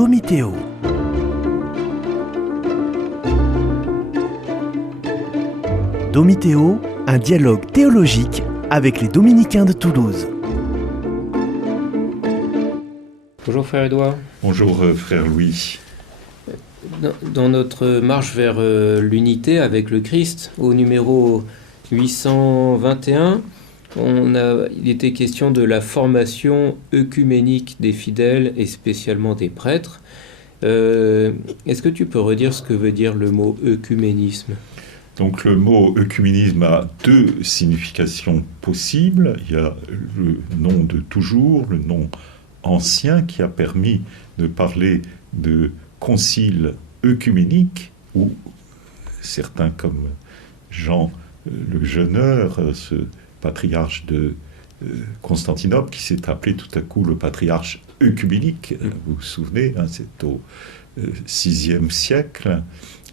Domiteo. Domiteo, un dialogue théologique avec les Dominicains de Toulouse. Bonjour frère Édouard. Bonjour frère Louis. Dans notre marche vers l'unité avec le Christ, au numéro 821, il était question de la formation œcuménique des fidèles et spécialement des prêtres. Est-ce que tu peux redire ce que veut dire le mot œcuménisme ? Donc le mot œcuménisme a deux significations possibles. Il y a le nom de toujours, le nom ancien qui a permis de parler de concile œcuménique, où certains comme Jean le Jeuneur, ce patriarche de Constantinople, qui s'est appelé tout à coup le patriarche œcuménique, vous vous souvenez, c'est au VIe siècle,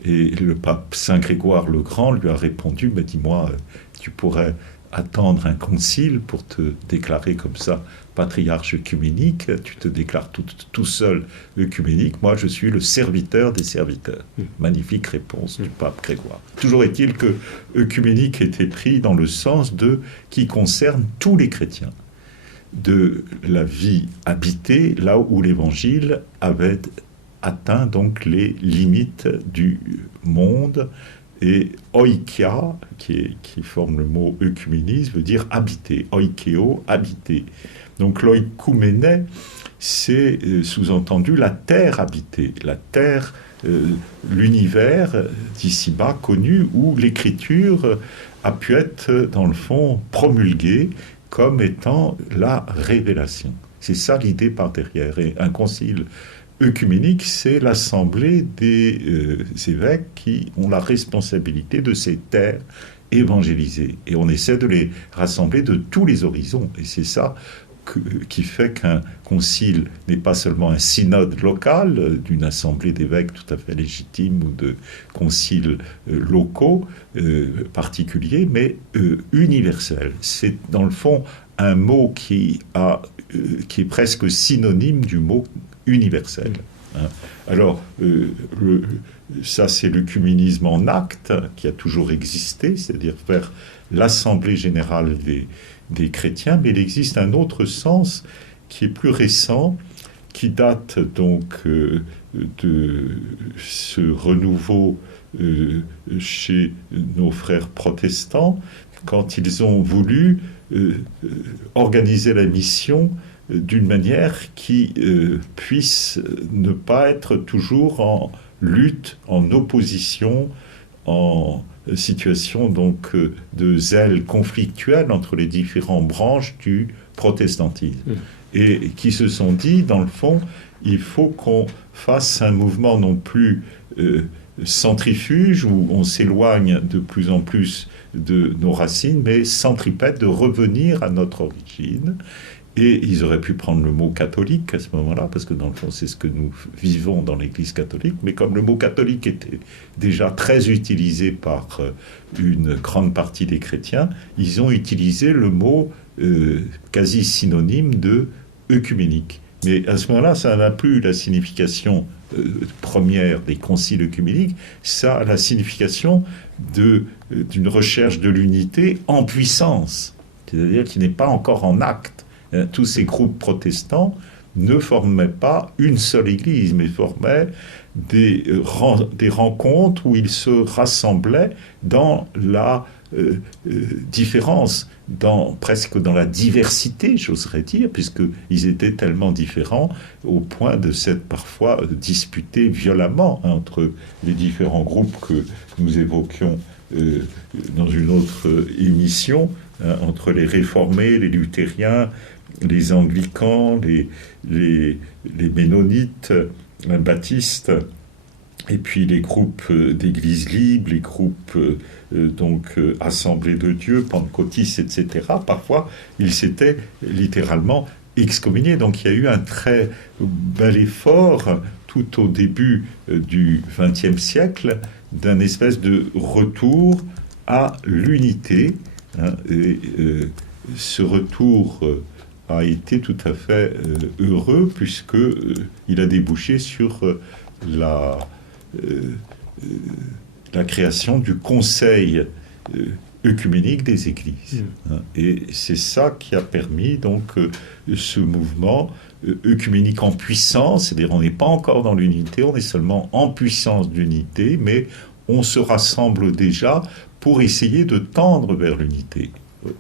et le pape Saint Grégoire le Grand lui a répondu, mais dis-moi, tu pourrais attendre un concile pour te déclarer comme ça patriarche œcuménique, tu te déclares tout seul œcuménique, moi je suis le serviteur des serviteurs. Magnifique réponse du pape Grégoire. Toujours est-il que œcuménique était pris dans le sens de qui concerne tous les chrétiens, de la vie habitée, là où l'évangile avait atteint donc les limites du monde. Et oikia, qui forme le mot œcuménisme, veut dire habiter. Oikeo, habiter. Donc l'oikoumène, c'est sous-entendu la terre habitée, la terre, l'univers d'ici-bas connu, où l'écriture a pu être, dans le fond, promulguée comme étant la révélation. C'est ça l'idée par derrière. Et un concile œcuménique, c'est l'assemblée des évêques qui ont la responsabilité de ces terres évangélisées. Et on essaie de les rassembler de tous les horizons. Et c'est ça qui fait qu'un concile n'est pas seulement un synode local d'une assemblée d'évêques tout à fait légitime ou de conciles locaux particuliers, mais universel. C'est dans le fond un mot qui est presque synonyme du mot universel. Alors, ça c'est l'œcuménisme en acte qui a toujours existé, c'est-à-dire faire l'assemblée générale des chrétiens, mais il existe un autre sens qui est plus récent, qui date donc de ce renouveau chez nos frères protestants, quand ils ont voulu organiser la mission d'une manière qui puisse ne pas être toujours en lutte, en opposition, en situation donc de zèle conflictuel entre les différentes branches du protestantisme. Et qui se sont dit, dans le fond, il faut qu'on fasse un mouvement non plus centrifuge, où on s'éloigne de plus en plus de nos racines, mais centripète, de revenir à notre origine. Et ils auraient pu prendre le mot catholique à ce moment-là, parce que dans le fond, c'est ce que nous vivons dans l'Église catholique. Mais comme le mot catholique était déjà très utilisé par une grande partie des chrétiens, ils ont utilisé le mot quasi synonyme de œcuménique. Mais à ce moment-là, ça n'a plus la signification première des conciles œcuméniques, ça a la signification d'une recherche de l'unité en puissance, c'est-à-dire qui n'est pas encore en acte. Tous ces groupes protestants ne formaient pas une seule église, mais formaient des rencontres où ils se rassemblaient dans la différence, presque dans la diversité, j'oserais dire, puisqu'ils étaient tellement différents au point de s'être parfois disputés violemment entre les différents groupes que nous évoquions dans une autre émission, entre les réformés, les luthériens, les anglicans, les ménonites, les baptistes, et puis les groupes d'églises libres, les groupes Assemblée de Dieu, pentecôtistes, etc. Parfois, ils s'étaient littéralement excommuniés. Donc il y a eu un très bel effort tout au début du XXe siècle d'un espèce de retour à l'unité. Et ce retour a été tout à fait heureux, puisqu'il a débouché sur la création du Conseil œcuménique des Églises. Et c'est ça qui a permis donc ce mouvement œcuménique en puissance, c'est-à-dire on n'est pas encore dans l'unité, on est seulement en puissance d'unité, mais on se rassemble déjà pour essayer de tendre vers l'unité.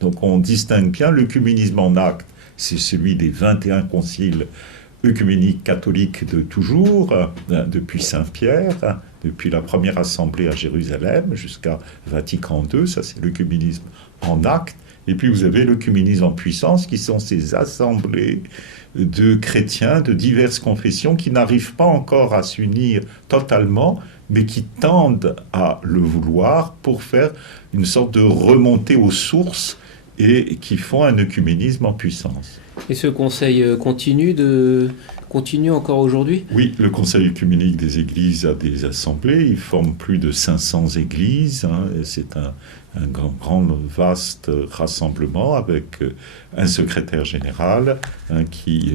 Donc on distingue bien l'œcuménisme en acte, c'est celui des 21 conciles œcuméniques catholiques de toujours, depuis Saint-Pierre, depuis la première assemblée à Jérusalem jusqu'à Vatican II, ça c'est l'œcuménisme en acte. Et puis vous avez l'œcuménisme en puissance, qui sont ces assemblées de chrétiens de diverses confessions qui n'arrivent pas encore à s'unir totalement, mais qui tendent à le vouloir pour faire une sorte de remontée aux sources et qui font un œcuménisme en puissance. Et ce conseil continue encore aujourd'hui ? Oui, le Conseil œcuménique des Églises a des assemblées, il forme plus de 500 églises, et c'est un vaste rassemblement avec un secrétaire général qui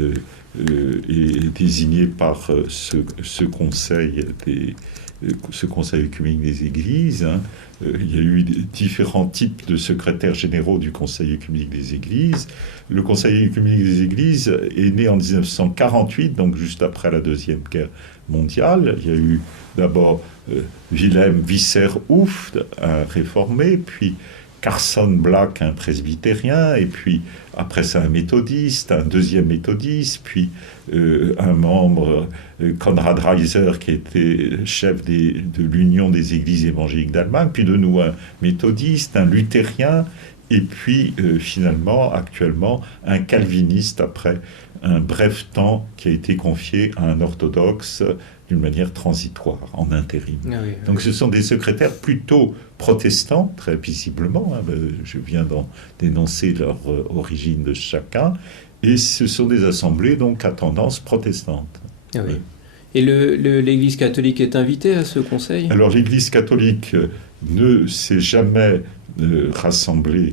est désigné par ce conseil œcuménique des Églises. Il y a eu différents types de secrétaires généraux du Conseil œcuménique des Églises. Le Conseil œcuménique des Églises est né en 1948, donc juste après la Deuxième Guerre mondiale. Il y a eu d'abord Wilhelm Visser-Houft, un réformé, puis Carson Black, un presbytérien, et puis après ça un méthodiste, un deuxième méthodiste, puis un membre, Konrad Reiser, qui était chef de l'Union des Églises évangéliques d'Allemagne, puis de nouveau un méthodiste, un luthérien, et puis finalement, actuellement, un calviniste après un bref temps qui a été confié à un orthodoxe d'une manière transitoire, en intérim. Ah oui, oui. Donc ce sont des secrétaires plutôt protestants, très visiblement, je viens d'en dénoncer leur origine de chacun, et ce sont des assemblées donc à tendance protestante. Ah oui. Et l'Église catholique est invitée à ce conseil ? Alors l'Église catholique ne s'est jamais rassemblée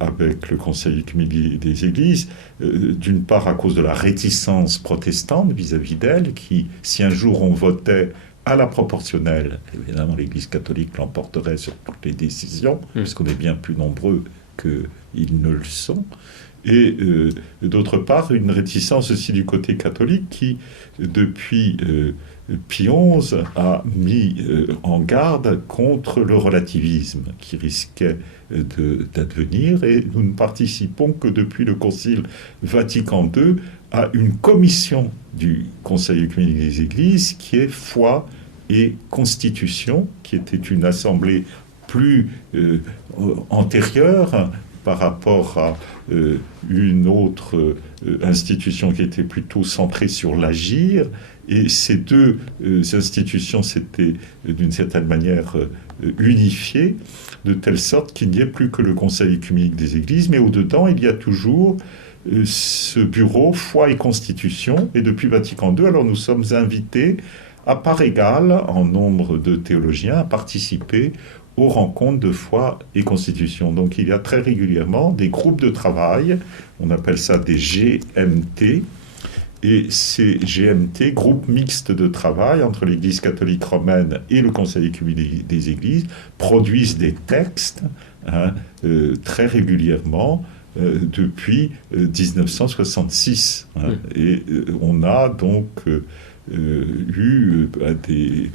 avec le Conseil œcuménique des Églises, d'une part à cause de la réticence protestante vis-à-vis d'elle, qui, si un jour on votait à la proportionnelle, évidemment l'Église catholique l'emporterait sur toutes les décisions, puisqu'on est bien plus nombreux qu'ils ne le sont, et d'autre part une réticence aussi du côté catholique qui, depuis Pie XI, a mis en garde contre le relativisme qui risquait d'advenir, et nous ne participons que depuis le Concile Vatican II à une commission du Conseil œcuménique des Églises qui est foi et constitution, qui était une assemblée plus antérieure par rapport à une autre institution qui était plutôt centrée sur l'agir. Et ces deux institutions s'étaient d'une certaine manière unifiées, de telle sorte qu'il n'y ait plus que le Conseil œcuménique des Églises, mais au-dedans, il y a toujours ce bureau foi et constitution. Et depuis Vatican II, alors nous sommes invités à part égale, en nombre de théologiens, à participer aux rencontres de foi et constitution. Donc il y a très régulièrement des groupes de travail, on appelle ça des GMT, et ces GMT, groupes mixtes de travail entre l'Église catholique romaine et le Conseil œcuménique des Églises, produisent des textes très régulièrement depuis 1966. Et on a donc eu des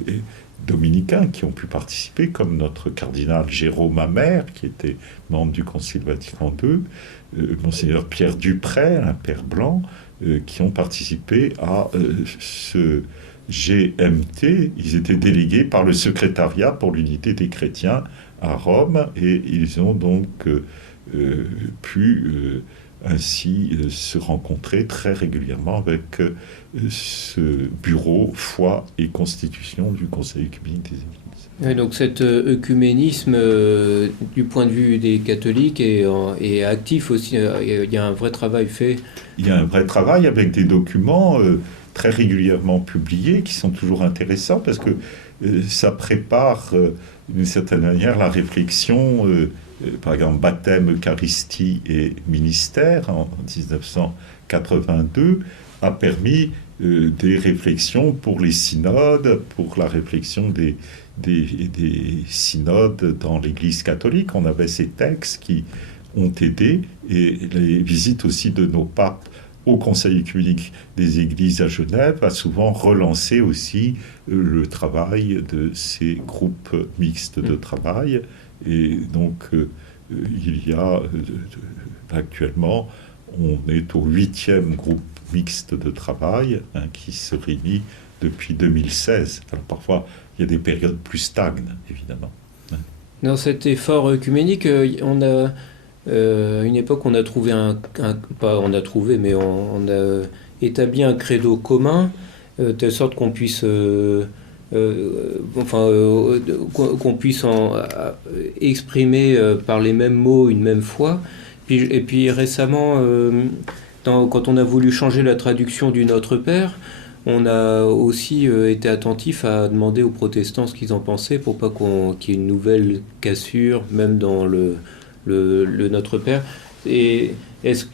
dominicains qui ont pu participer, comme notre cardinal Jérôme Amer, qui était membre du Concile Vatican II, Monseigneur Pierre Dupré, un père blanc, qui ont participé à ce GMT. Ils étaient délégués par le secrétariat pour l'unité des chrétiens à Rome, et ils ont donc pu ainsi se rencontrer très régulièrement avec ce bureau foi et constitution du Conseil œcuménique des Églises. Oui, donc cet œcuménisme, du point de vue des catholiques, est actif aussi. Il y a un vrai travail fait. Il y a un vrai travail avec des documents très régulièrement publiés qui sont toujours intéressants parce que ça prépare d'une certaine manière la réflexion par exemple, baptême, Eucharistie et ministère en 1982, a permis des réflexions pour les synodes, pour la réflexion des synodes dans l'Église catholique. On avait ces textes qui ont aidé, et les visites aussi de nos papes au Conseil œcuménique des Églises à Genève a souvent relancé aussi le travail de ces groupes mixtes de travail. Et donc, il y a actuellement, on est au 8e groupe mixte de travail qui se réunit depuis 2016. Alors parfois, il y a des périodes plus stagnes, évidemment. Dans cet effort œcuménique, on a, à une époque, on a trouvé on a établi un credo commun, de telle sorte qu'on puisse... qu'on puisse exprimer par les mêmes mots une même foi. Et puis récemment, quand on a voulu changer la traduction du Notre Père, on a aussi été attentif à demander aux protestants ce qu'ils en pensaient pour pas qu'il y ait une nouvelle cassure, même dans le Notre Père. Et est-ce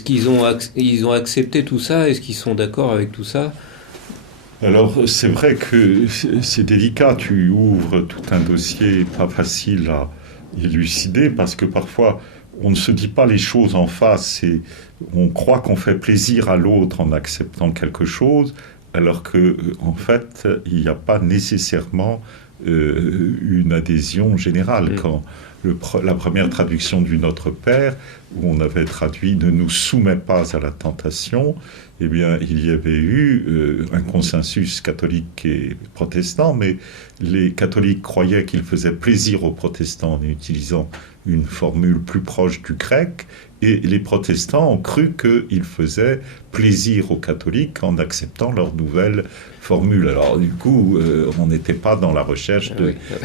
qu'ils ont accepté tout ça? Est-ce qu'ils sont d'accord avec tout ça? Alors, c'est vrai que c'est délicat. Tu ouvres tout un dossier pas facile à élucider, parce que parfois, on ne se dit pas les choses en face et on croit qu'on fait plaisir à l'autre en acceptant quelque chose, alors que en fait, il n'y a pas nécessairement une adhésion générale. Quand la première traduction du Notre Père, où on avait traduit « Ne nous soumets pas à la tentation », eh bien, il y avait eu un consensus catholique et protestant, mais les catholiques croyaient qu'il faisait plaisir aux protestants en utilisant une formule plus proche du grec, et les protestants ont cru qu'il faisait plaisir aux catholiques en acceptant leur nouvelle formule. Alors du coup, on n'était pas dans la recherche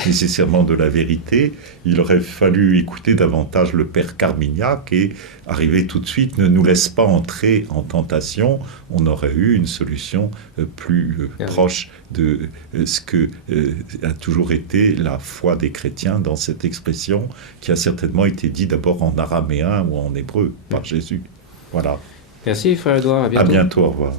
nécessairement de la vérité. Il aurait fallu écouter davantage le père Carmignac et arriver tout de suite, ne nous laisse pas entrer en tentation. On aurait eu une solution plus proche de ce que a toujours été la foi des chrétiens dans cette expression, qui a certainement été dit d'abord en araméen ou en hébreu par Jésus. Voilà. Merci, frère Édouard. À bientôt. À bientôt, au revoir.